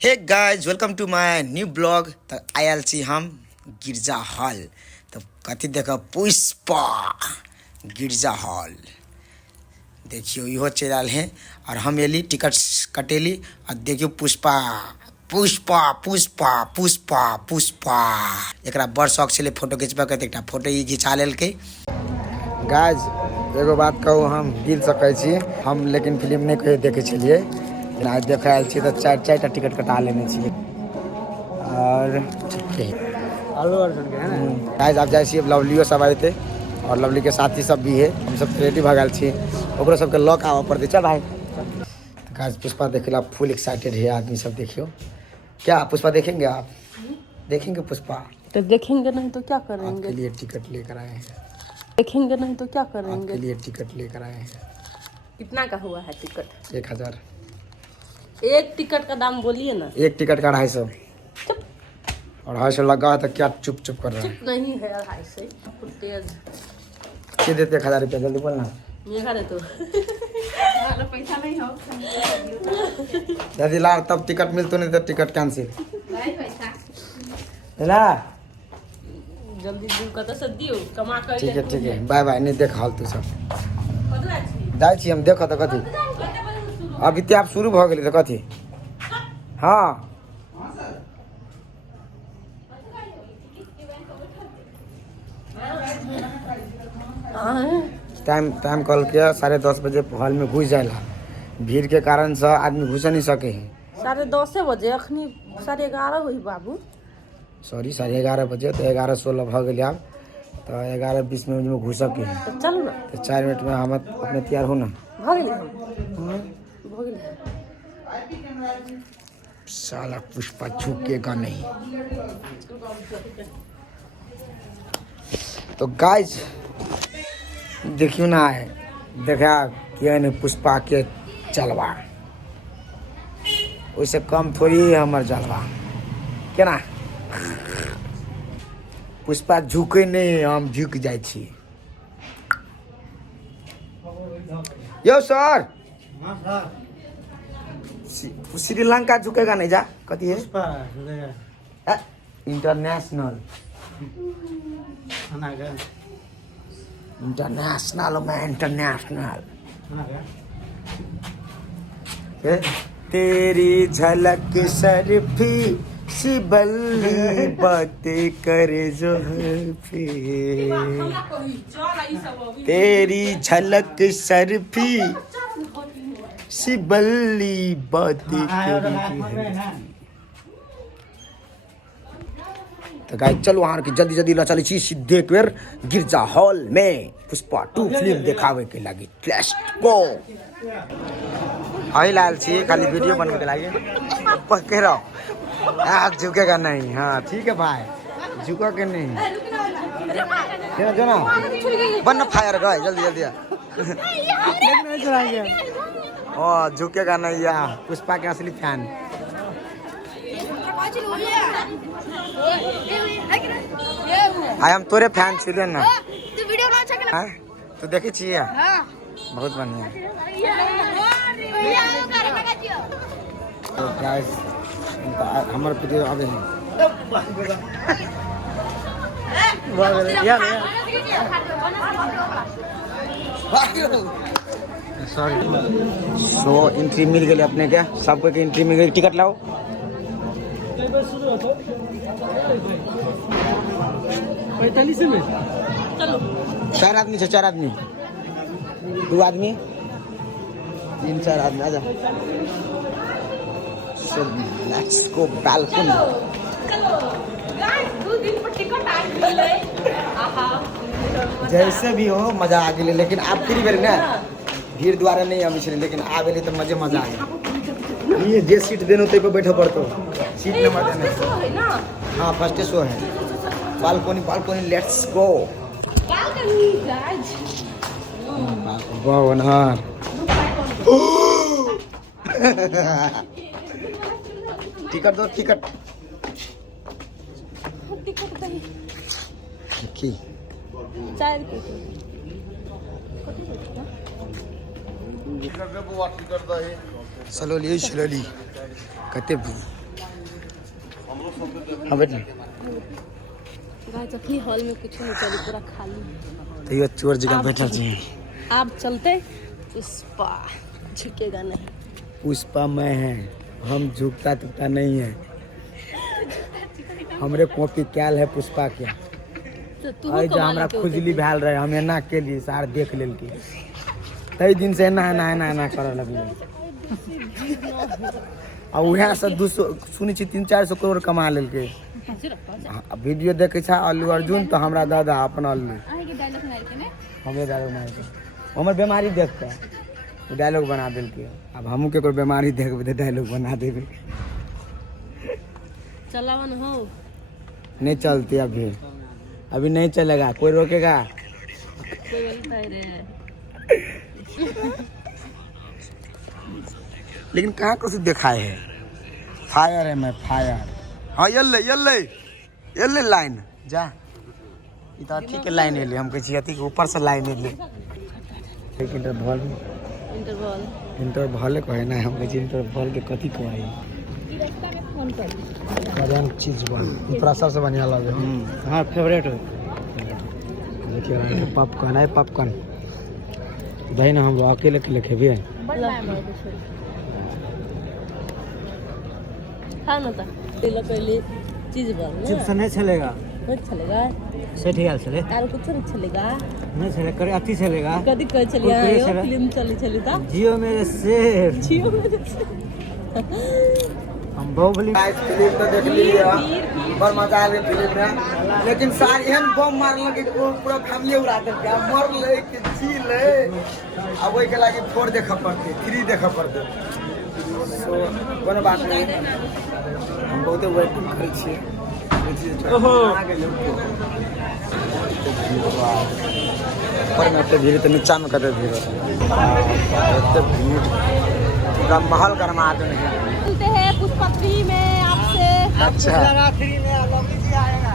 Hey guys welcome to my new blog. तो आयल छी हम गिरजा हॉल। तो कथी देख पुष्पा गिरजा हॉल देखियो इहो चल आल है और हम एली टिकट कटेली और देखियो पुष्पा पुष्पा पुष्पा पुष्पा पुष्पा एकरा बड़ शौक छे फोटो खिंचबा के। एकटा फोटो ही घिचा लेलकै। गाइज एगो बात कहूँ हम दिल सकै छी हम लेकिन फिल्म नहीं कहियो देखे छलिए। आज देख आयल छी तो चार टिकट कटा लेने छी और आलू अर्जुन के है ना। गाइज आप जाए छी लवलियो सब आए थे और लवली के साथी सब भी है। हम सब रेडी भगाल छी ओकरो सबके लॉक आवा पड़ते। चल भाई गाइज पुष्पा देखेला फुल एक्साइटेड है आदमी सब। देखियो क्या पुष्पा देखेंगे आप? देखेंगे पुष्पा? तो देखेंगे नहीं तो क्या करेंगे? आपके लिए टिकट लेकर आए हैं। देखेंगे नहीं तो क्या करेंगे? आपके लिए टिकट लेकर आए हैं। कितना का हुआ है टिकट? 1000। एक टिकट का दाम बोलिए ना। एक टिकट का 250 चुप और 250 लगा है तो क्या चुप चुप कर रहे हैं? चुप नहीं है 250 तेज के देते 1000 रुपया? जल्दी बोलना। मेरा रे तो पैसा नहीं हो यदि ला तब टिकट मिलतो नहीं तो टिकट कैंसिल ना। जल्दी दियो कत से दियो कमा कर। ठीक है बाय बाय। नहीं देख हाल तू सब कतरा छी जाए छी हम। देख तो कथी अभी ते आप शुरू भ गेली तो कथी। हाँ टाइम कल के 10:30 बजे हॉल में घुस जाएला। भीड़ के कारण से आदमी घुस नहीं सके हैं। 10:30 बजे अखनी 11:30 होई बाबू। सॉरी 11:30 बजे तो 11:16 भ गेली। अब तो 11:20 में घुस सके हैं। तो चल ना तो 4 मिनट में हम अपने तैयार हो ना। भागले भागले साला पुष्पा झुकेगा नहीं। तो गाइज देखियो ना है देखा कि पुष्पा के चलवा वैसे कम थोड़ी है हमर जलवा क्या ना। पुष्पा झुके नहीं हम झुक जाए छी। यो सर श्रीलंका झुकेगा नहीं जा कथी है इंटरनेशनल इंटरनेशनल में इंटरनेशनल। तेरी झलक सरफी सी बल्ली बातें करे जो पे। तेरी झलक सरफी सी बल्ली बातें करे। तो गाइस चलो वहाँ की जल्दी ला चली छी सीधे बेर गिरजा हॉल में पुष्पा 2 फिल्म देखावे के लगी। Let's go. आई लाल छी खाली वीडियो बनने के लगे पक्के रहो। आप झुकेगा नहीं। हाँ ठीक है भाई झुका के नहीं जो ना बन फायर गए जल्दी ओ झुकेगा नहीं। यहाँ पुष्पा के असली फैन। आई हम तोरे फैन छिले ना। तू वीडियो बना सके ना। तू देखी छी? हां बहुत बढ़िया। भैया कर लगा दियो। तो गाइस हमर वीडियो आवे हैं। सॉरी सो एंट्री मिल गई अपने क्या सबको के एंट्री मिल गई। टिकट लाओ। चलो 4 आदमी से 4 आदमी 2 आदमी 3-4 आदमी आजा। Let's go balcony. गाइस 2 दिन पर टिकट आ गेलै। आहा जैसे भी हो मजा आ गेले लेकिन आप फ्री बेर ना भीड़ द्वारा नहीं आबे छले लेकिन आबेले तो मजा आ गया। ये जे सीट देनो ते पे बैठो पड़तो सीट नंबर देने। है ना। हाँ फर्स्ट शो है balcony. Let's go balcony guys. भवनहार टिकट दो टिकट की 4 सलोली कते हाँ बैठ गाइस अभी हॉल में कुछ नहीं चली, पूरा खाली। तो ये चोर जगह बैठा चाहिए। आप चलते पुष्पा झुकेगा नहीं। पुष्पा मैं है, हम झुकता टुकता नहीं है। हमरे कॉपी कैल है पुष्पा क्या तो तू और जो हमरा खुजली भैल रहे हम एना के लिए सार देख लेल की तई दिन से एना एना एना एना करे लगले। और वहाँ से 200 सुनी छी 300-400 करोड़ कमा लेल के। वीडियो देखे छा अल्लू अर्जुन तो हमरा दादा अपन अल्लू हमें डायलॉग मार के हमर बीमारी देख के डायलॉग बना दिल के। अब हमू के कोई बीमारी देखबे तो डायलॉग बना देबे। चलावन हो नहीं चलती अभी नहीं चलेगा, कोई रोकेगा? कोई बोलता है रे। लेकिन कहाँ कुछ दिखाए है? फायर है मैं फायर। हाँ ये लाइन जा इतना ठीक है लाइन ले हम कह अथी के ऊपर से लाइन ले इंटरवल कहे ना हम कह इंटरवल के कथी कहै करें चीज बन पूरा सबसे बढ़िया लगे। हाँ फेवरेट हो। देखिए पॉपकॉर्न है पॉपकॉर्न दही ना हम लोग अकेले अकेले खेबे हाँ ना तो पहले चीज बन चिप्स नहीं चलेगा, नहीं चलेगा सेठ गया चले तार कुछ नहीं चलेगा, नहीं चले करे अति चलेगा। कदी कह चलिए फिल्म चली था जियो मेरे शेर जियो में हम बाहुबली फिल्म तो देख लिए बड़ मजा आए फिल्म में। लेकिन सार एहन बम मारल कि पूरा फैमिली उड़ा देलकै। मरले कि जीले अब ओहि के लागी 4 देखऽ पड़ते 3 देखऽ पड़ते। सो कोनो बात नहीं, हम बहुते वेट करै छियै। ऊपर में तो भीड़ तो नीचा में कते भीड़ एते भीड़ पूरा महल गरमा देने हैं पुष्पा 3 में आपसे। अच्छा फ्री में लॉबी जी आएगा।